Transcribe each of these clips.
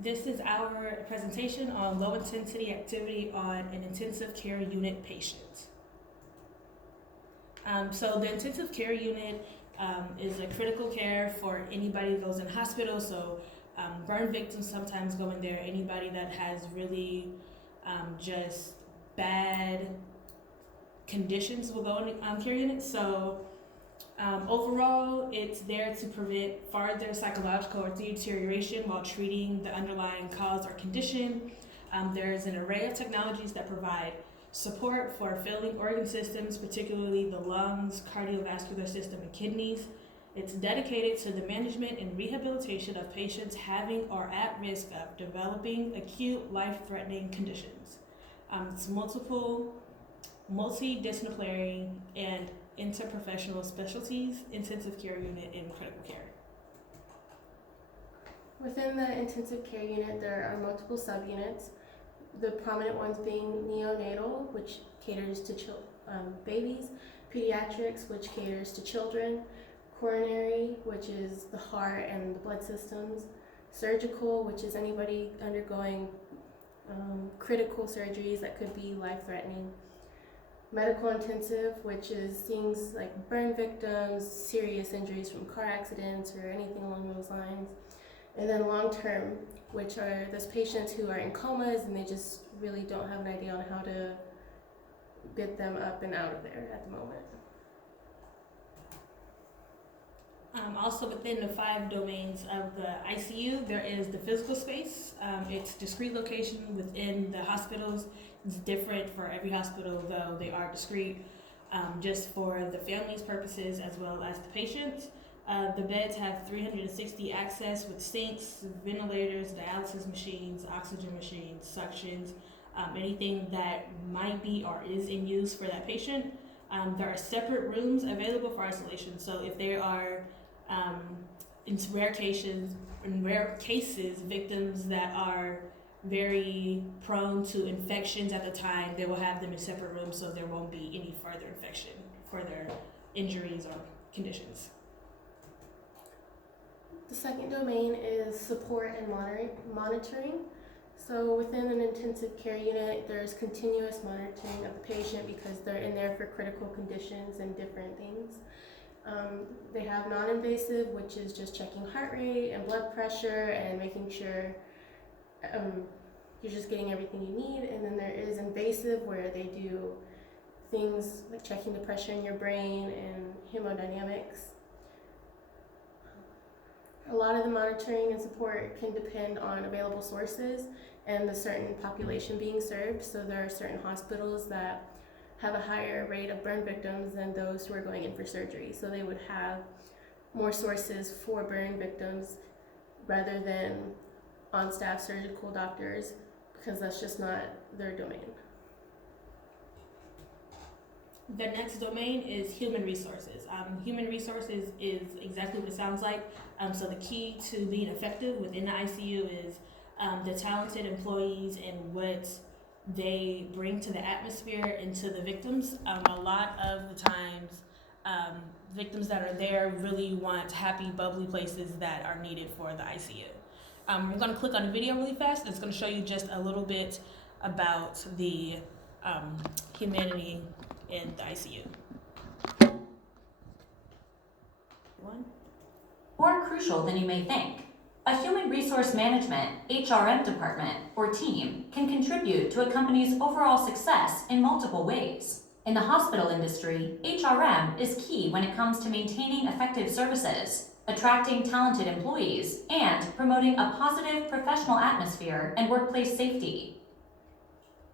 This is our presentation on low intensity activity on an intensive care unit patient. So the intensive care unit is a critical care for anybody that goes in hospital. So burn victims sometimes go in there, anybody that has really just bad conditions will go in care units. So overall, it's there to prevent farther psychological or deterioration while treating the underlying cause or condition. There's an array of technologies that provide support for failing organ systems, particularly the lungs, cardiovascular system, and kidneys. It's dedicated to the management and rehabilitation of patients having or at risk of developing acute life-threatening conditions. It's multidisciplinary and interprofessional specialties, intensive care unit, and critical care. Within the intensive care unit, there are multiple subunits, the prominent ones being neonatal, which caters to babies, pediatrics, which caters to children, coronary, which is the heart and the blood systems, surgical, which is anybody undergoing critical surgeries that could be life-threatening, medical intensive, which is things like burn victims, serious injuries from car accidents or anything along those lines. And then long-term, which are those patients who are in comas and they just really don't have an idea on how to get them up and out of there at the moment. Also within the 5 domains of the ICU, there is the physical space. It's discrete location within the hospitals. It's different for every hospital, though they are discrete, just for the family's purposes as well as the patient. The beds have 360 access with sinks, ventilators, dialysis machines, oxygen machines, suctions, anything that might be or is in use for that patient. There are separate rooms available for isolation. So if there are, in rare cases, victims that are very prone to infections at the time, they will have them in separate rooms so there won't be any further infection, further injuries or conditions. The second domain is support and monitoring. So within an intensive care unit, there's continuous monitoring of the patient because they're in there for critical conditions and different things. They have non-invasive, which is just checking heart rate and blood pressure and making sure you're just getting everything you need. And then there is invasive, where they do things like checking the pressure in your brain and hemodynamics. A lot of the monitoring and support can depend on available sources and the certain population being served. So there are certain hospitals that have a higher rate of burn victims than those who are going in for surgery. So they would have more sources for burn victims rather than on-staff surgical doctors, because that's just not their domain. The next domain is human resources. Human resources is exactly what it sounds like. So the key to being effective within the ICU is the talented employees and what they bring to the atmosphere and to the victims. A lot of the times, victims that are there really want happy, bubbly places that are needed for the ICU. We're going to click on a video really fast. It's going to show you just a little bit about the humanity in the ICU. More crucial than you may think. A human resource management, HRM department, or team can contribute to a company's overall success in multiple ways. In the hospital industry, HRM is key when it comes to maintaining effective services, attracting talented employees, and promoting a positive professional atmosphere and workplace safety.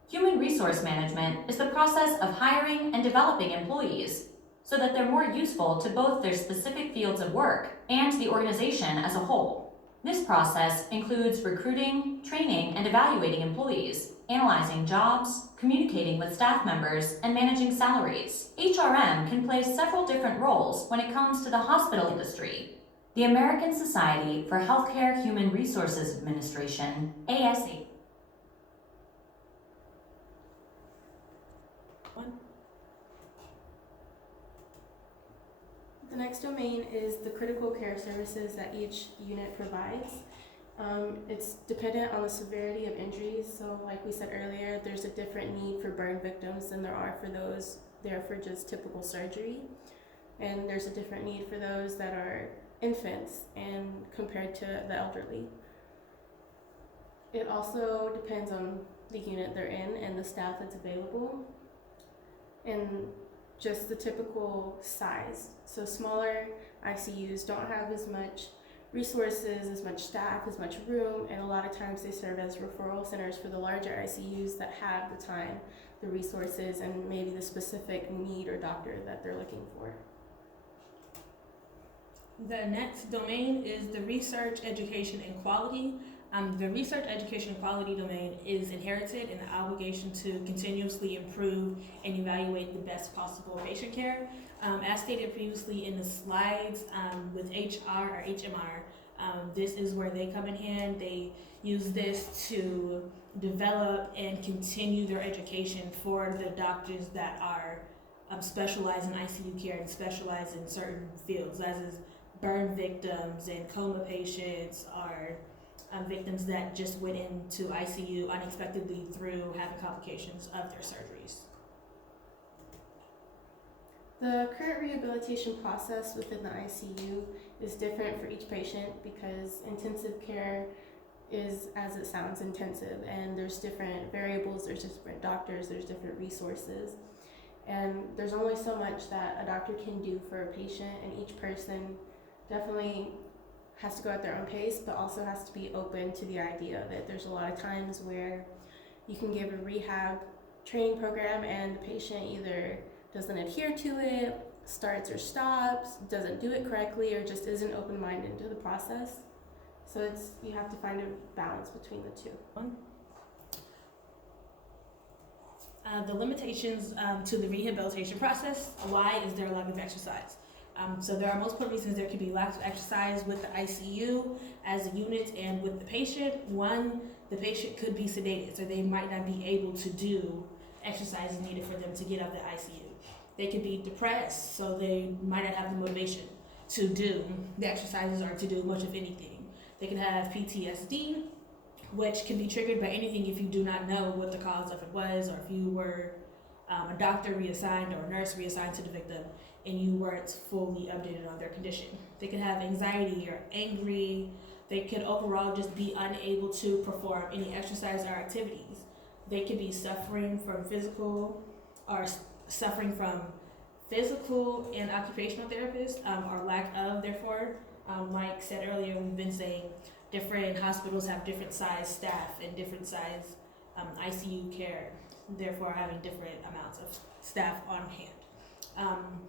Human resource management is the process of hiring and developing employees so that they're more useful to both their specific fields of work and the organization as a whole. This process includes recruiting, training, and evaluating employees, analyzing jobs, communicating with staff members, and managing salaries. HRM can play several different roles when it comes to the hospital industry. The American Society for Healthcare Human Resources Administration, ASA. The next domain is the critical care services that each unit provides. It's dependent on the severity of injuries. So, like we said earlier, there's a different need for burn victims than there are for those there for just typical surgery. And there's a different need for those that are infants and compared to the elderly. It also depends on the unit they're in and the staff that's available and just the typical size. So smaller ICUs don't have as much resources, as much staff, as much room, and a lot of times they serve as referral centers for the larger ICUs that have the time, the resources, and maybe the specific need or doctor that they're looking for. The next domain is the research, education, and quality. The research, education, and quality domain is inherited in the obligation to continuously improve and evaluate the best possible patient care. As stated previously in the slides, with HR or HMR, this is where they come in hand. They use this to develop and continue their education for the doctors that are specialized in ICU care and specialized in certain fields, as is burn victims and coma patients, are victims that just went into ICU unexpectedly through having complications of their surgeries. The current rehabilitation process within the ICU is different for each patient because intensive care is, as it sounds, intensive, and there's different variables, there's different doctors, there's different resources, and there's only so much that a doctor can do for a patient, and each person definitely has to go at their own pace, but also has to be open to the idea that there's a lot of times where you can give a rehab training program and the patient either doesn't adhere to it, starts or stops, doesn't do it correctly, or just isn't open-minded to the process. So you have to find a balance between the two. The limitations to the rehabilitation process. Why is there a lack of exercise? So there are multiple reasons there could be lack of exercise with the ICU as a unit and with the patient. One, the patient could be sedated, so they might not be able to do exercises needed for them to get out of the ICU. They could be depressed, so they might not have the motivation to do the exercises or to do much of anything. They can have PTSD, which can be triggered by anything if you do not know what the cause of it was, or if you were a doctor reassigned or a nurse reassigned to the victim and you weren't fully updated on their condition. They could have anxiety or angry. They could overall just be unable to perform any exercise or activities. They could be suffering from physical and occupational therapists, or lack of, therefore. Like said earlier, we've been saying different hospitals have different size staff and different size ICU care, therefore having different amounts of staff on hand.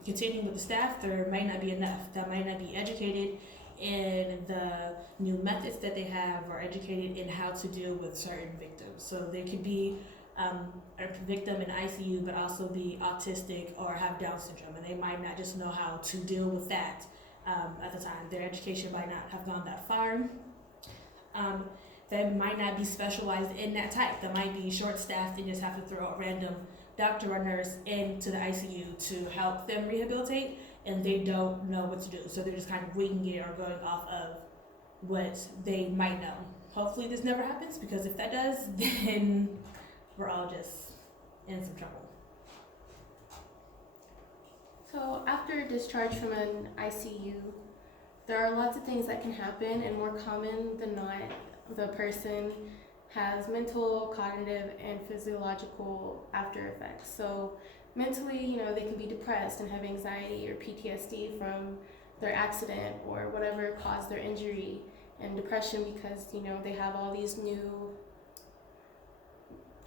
Continuing with the staff, there might not be enough that might not be educated in the new methods that they have or educated in how to deal with certain victims. So there could be a victim in ICU but also be autistic or have Down syndrome, and they might not just know how to deal with that at the time. Their education might not have gone that far. They might not be specialized in that type. They might be short-staffed and just have to throw a random doctor or nurse into the ICU to help them rehabilitate, and they don't know what to do. So they're just kind of winging it or going off of what they might know. Hopefully this never happens, because if that does, then we're all just in some trouble. So after discharge from an ICU, there are lots of things that can happen, and more common than not, the person has mental, cognitive, and physiological after effects. So mentally, they can be depressed and have anxiety or PTSD from their accident or whatever caused their injury, and depression because, they have all these new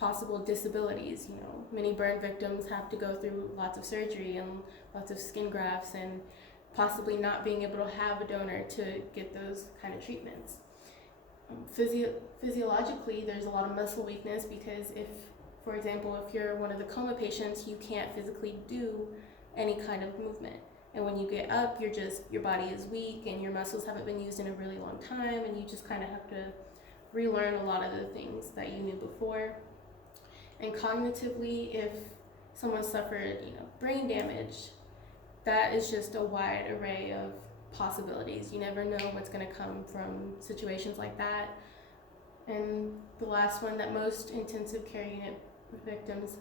possible disabilities. Many burn victims have to go through lots of surgery and lots of skin grafts and possibly not being able to have a donor to get those kind of treatments. Physiologically, there's a lot of muscle weakness because for example, if you're one of the coma patients, you can't physically do any kind of movement. And when you get up, your body is weak and your muscles haven't been used in a really long time, and you just kind of have to relearn a lot of the things that you knew before. And cognitively, if someone suffered, brain damage, that is just a wide array of possibilities. You never know what's going to come from situations like that. And the last one that most intensive care unit victims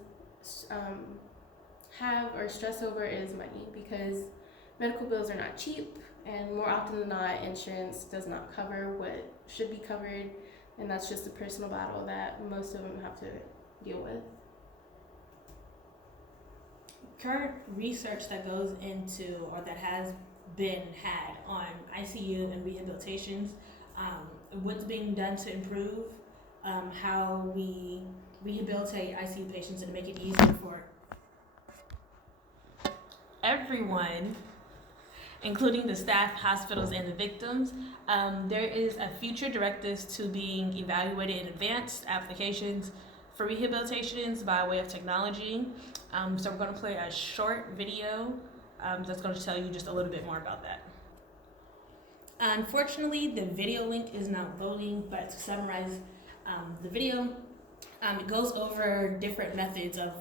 have or stress over is money, because medical bills are not cheap, and more often than not, insurance does not cover what should be covered, and that's just a personal battle that most of them have to deal with. Current research that goes into, or that has been had on ICU and rehabilitations, what's being done to improve how we rehabilitate ICU patients and make it easier for everyone, including the staff, hospitals, and the victims. There is a future directives to being evaluated in advanced applications for rehabilitations by way of technology. So we're going to play a short video that's going to tell you just a little bit more about that. Unfortunately, the video link is not loading, but to summarize the video, it goes over different methods of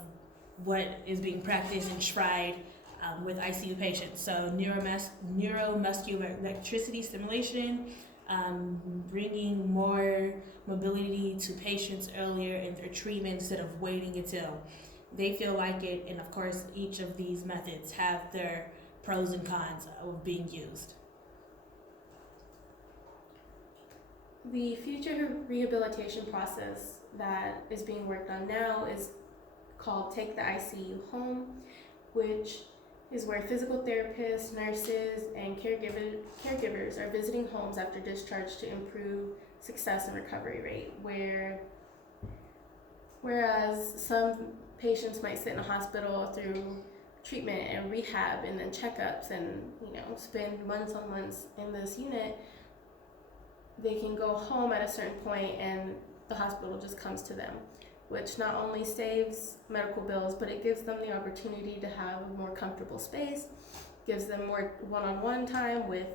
what is being practiced and tried with ICU patients. So neuromuscular electricity stimulation, bringing more mobility to patients earlier in their treatment instead of waiting until they feel like it. And of course, each of these methods have their pros and cons of being used. The future rehabilitation process that is being worked on now is called Take the ICU Home, which is where physical therapists, nurses, and caregivers are visiting homes after discharge to improve success and recovery rate. Whereas some patients might sit in a hospital through treatment and rehab and then checkups and spend months on months in this unit, they can go home at a certain point and the hospital just comes to them, which not only saves medical bills, but it gives them the opportunity to have a more comfortable space, gives them more one-on-one time with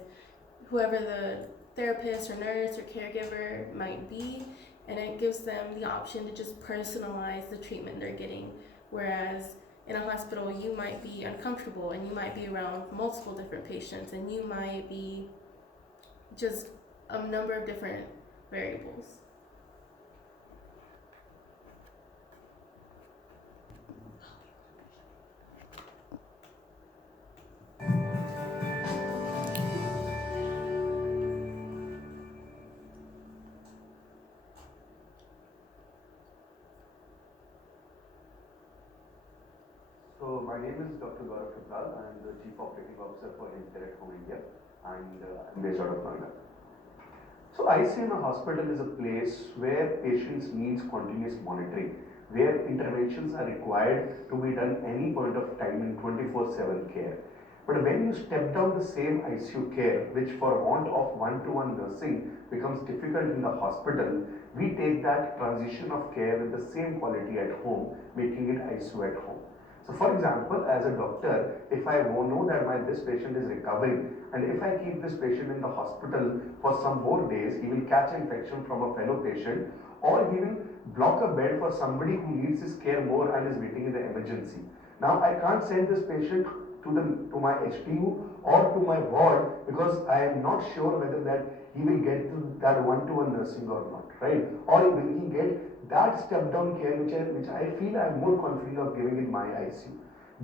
whoever the therapist or nurse or caregiver might be, and it gives them the option to just personalize the treatment they're getting. Whereas in a hospital, you might be uncomfortable and you might be around multiple different patients and you might be just a number of different variables. So my name is Dr. Gaurav Kipral. I am the Chief Operating Officer for Healthcare at Home India, and I'm based out of Noida. So ICU in a hospital is a place where patients needs continuous monitoring, where interventions are required to be done any point of time in 24/7 care. But when you step down the same ICU care, which for want of one-to-one nursing becomes difficult in the hospital, we take that transition of care with the same quality at home, making it ICU at home. So for example, as a doctor, if I know that this patient is recovering, and if I keep this patient in the hospital for some more days, he will catch infection from a fellow patient, or he will block a bed for somebody who needs his care more and is waiting in the emergency. Now I can't send this patient to my HTU or to my ward because I am not sure whether that he will get that one-to-one nursing or not, right? Or will he get that step-down care which I feel I am more confident of giving in my ICU.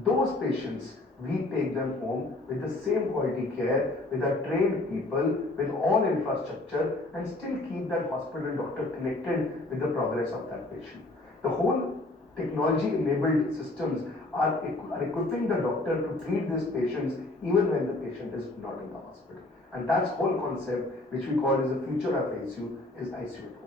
Those patients, we take them home with the same quality care, with our trained people, with all infrastructure, and still keep that hospital doctor connected with the progress of that patient. The whole technology-enabled systems are equipping the doctor to treat these patients even when the patient is not in the hospital. And that's whole concept which we call as the future of ICU is ICU at home.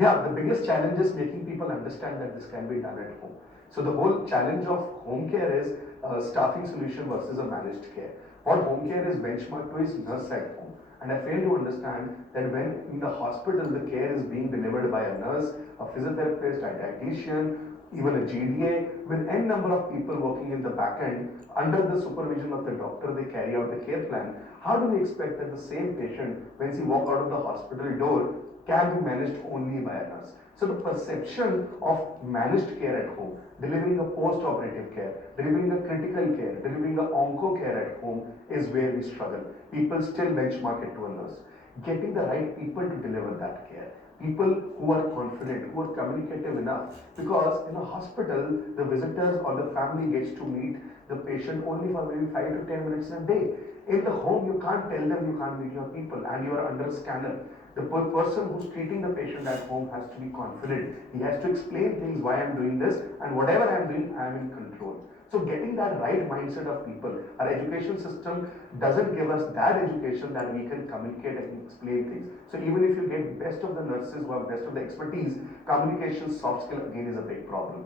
Yeah, the biggest challenge is making people understand that this can be done at home. So the whole challenge of home care is a staffing solution versus a managed care. What home care is benchmarked to is nurse at home. And I fail to understand that when in the hospital the care is being delivered by a nurse, a physiotherapist, a dietitian, even a GDA, with n number of people working in the back end, under the supervision of the doctor, they carry out the care plan. How do we expect that the same patient, when he walks out of the hospital door, can be managed only by a nurse? So the perception of managed care at home, delivering a post-operative care, delivering a critical care, delivering a onco care at home is where we struggle. People still benchmark it to a nurse. Getting the right people to deliver that care. People who are confident, who are communicative enough. Because in a hospital, the visitors or the family gets to meet the patient only for maybe 5 to 10 minutes a day. In the home, you can't tell them you can't meet your people and you are under a scanner. The person who's treating the patient at home has to be confident. He has to explain things, why I'm doing this, and whatever I'm doing, I'm in control. So getting that right mindset of people, our education system doesn't give us that education that we can communicate and explain things. So even if you get best of the nurses who have best of the expertise, communication soft skill again is a big problem.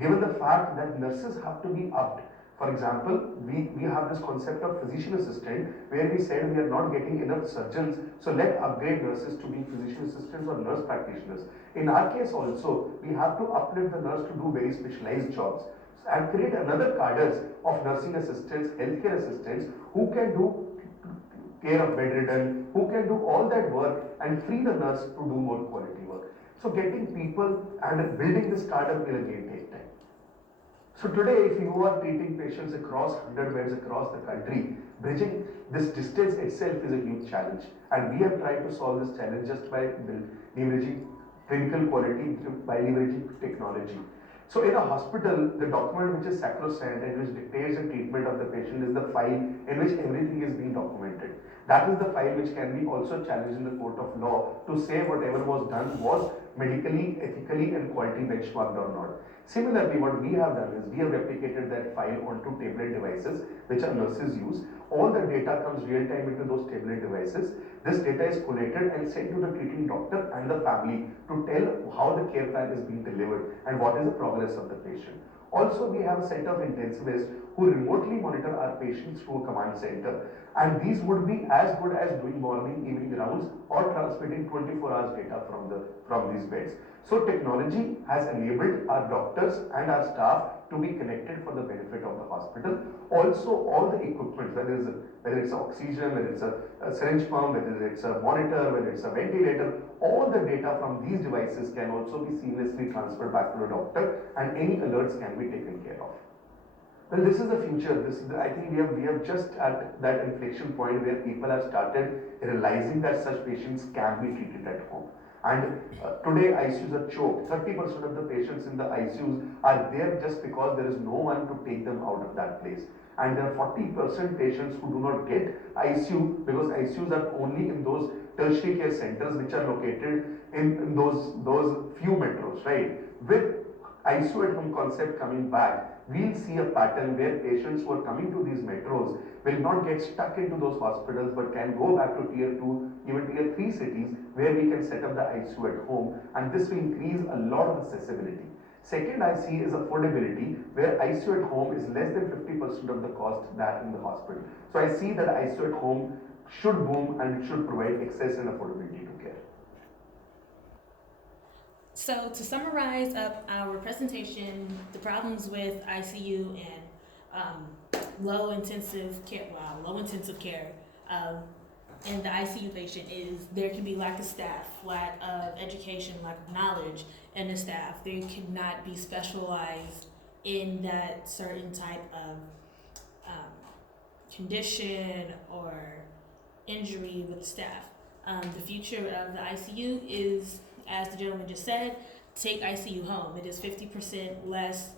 Given the fact that nurses have to be upped. For example, we have this concept of physician assistant where we said we are not getting enough surgeons, so let upgrade nurses to be physician assistants or nurse practitioners. In our case also, we have to uplift the nurse to do very specialized jobs and create another cadres of nursing assistants, healthcare assistants who can do care of bedridden, who can do all that work and free the nurse to do more quality work. So getting people and building this cadre will again take time. So today, if you are treating patients across 100 beds across the country, bridging this distance itself is a huge challenge. And we have tried to solve this challenge just by leveraging clinical quality, by leveraging technology. So in a hospital, the document which is sacrosanct and which dictates the treatment of the patient is the file in which everything is being documented. That is the file which can be also challenged in the court of law to say whatever was done was medically, ethically and quality benchmarked or not. Similarly, what we have done is we have replicated that file onto tablet devices which our nurses use. All the data comes real time into those tablet devices. This data is collated and sent to the treating doctor and the family to tell how the care plan is being delivered and what is the progress of the patient. Also, we have a set of intensivists who remotely monitor our patients through a command center, and these would be as good as doing morning, evening rounds or transmitting 24 hours data from these beds. So technology has enabled our doctors and our staff to be connected for the benefit of the hospital. Also, all the equipment, whether it's oxygen, whether it's a syringe pump, whether it's a monitor, whether it's a ventilator, all the data from these devices can also be seamlessly transferred back to the doctor, and any alerts can be taken care of. Well, this is the future. I think we have just at that inflection point where people have started realizing that such patients can be treated at home. And today ICUs are choked. 30% of the patients in the ICUs are there just because there is no one to take them out of that place. And there are 40% patients who do not get ICU because ICUs are only in those tertiary care centers which are located in those few metros, right? With ICU at home concept coming back, we'll see a pattern where patients who are coming to these metros will not get stuck into those hospitals but can go back to tier 2, even tier 3 cities where we can set up the ICU at home, and this will increase a lot of accessibility. Second I see is affordability, where ICU at home is less than 50% of the cost that in the hospital. So I see that ICU at home should boom and it should provide access and affordability to care. So to summarize up our presentation, the problems with ICU and low intensive care in the ICU patient is there can be lack of staff, lack of education, lack of knowledge in the staff. They cannot be specialized in that certain type of condition or injury with the staff. The future of the ICU is, as the gentleman just said, take ICU home. It is 50% less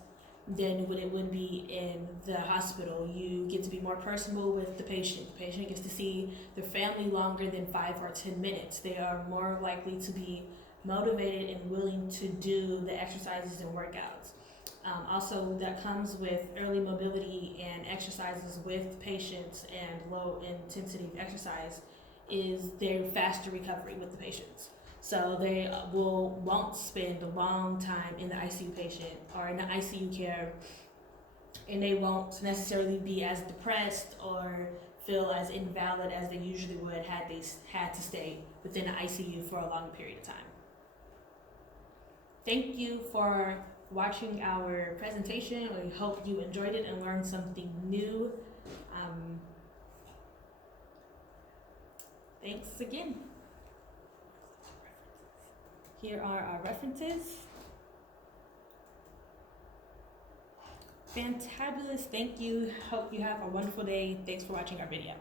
than what it would be in the hospital. You get to be more personable with the patient. The patient gets to see their family longer than 5 or 10 minutes. They are more likely to be motivated and willing to do the exercises and workouts. Also, that comes with early mobility and exercises with patients, and low intensity exercise is their faster recovery with the patients. So they won't spend a long time in the ICU patient or in the ICU care, and they won't necessarily be as depressed or feel as invalid as they usually would had they had to stay within the ICU for a long period of time. Thank you for watching our presentation. We hope you enjoyed it and learned something new. Thanks again. Here are our references. Fantabulous, thank you. Hope you have a wonderful day. Thanks for watching our video.